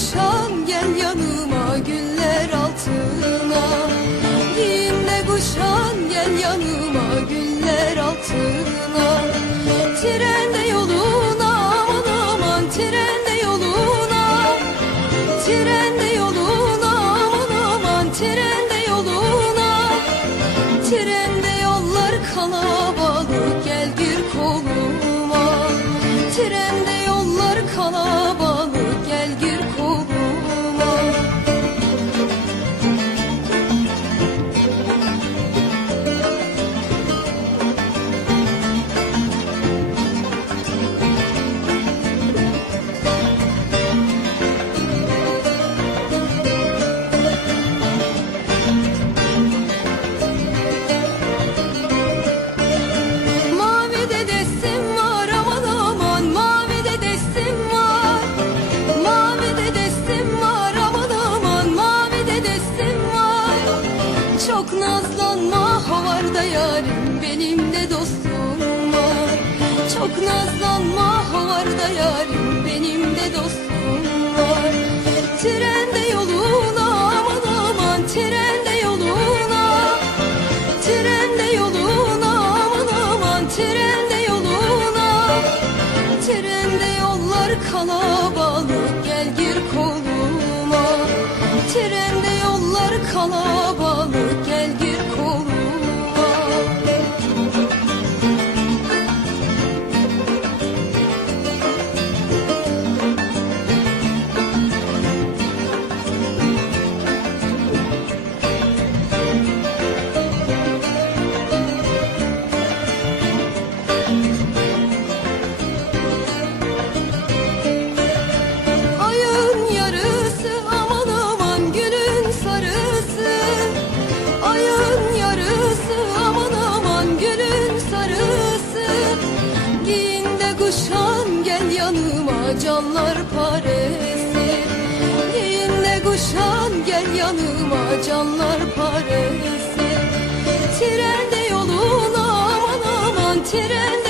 kuşan gel yanıma güller altına. Giyin de gel yanıma güller altına. Trende Çok nazlanma havarda yarim Benim de dostum var. Çok nazlanma havarda yarim Benim de dostum var. Trende yoluna aman aman Trende yoluna. Trende yoluna aman aman trende yoluna. Trende yollar kalabalık gel gir koluma. Trende yollar kalabalık kuşan gel yanıma canlar paresi. Giyin de kuşan gel yanıma canlar paresi. Trende yoluna aman aman tren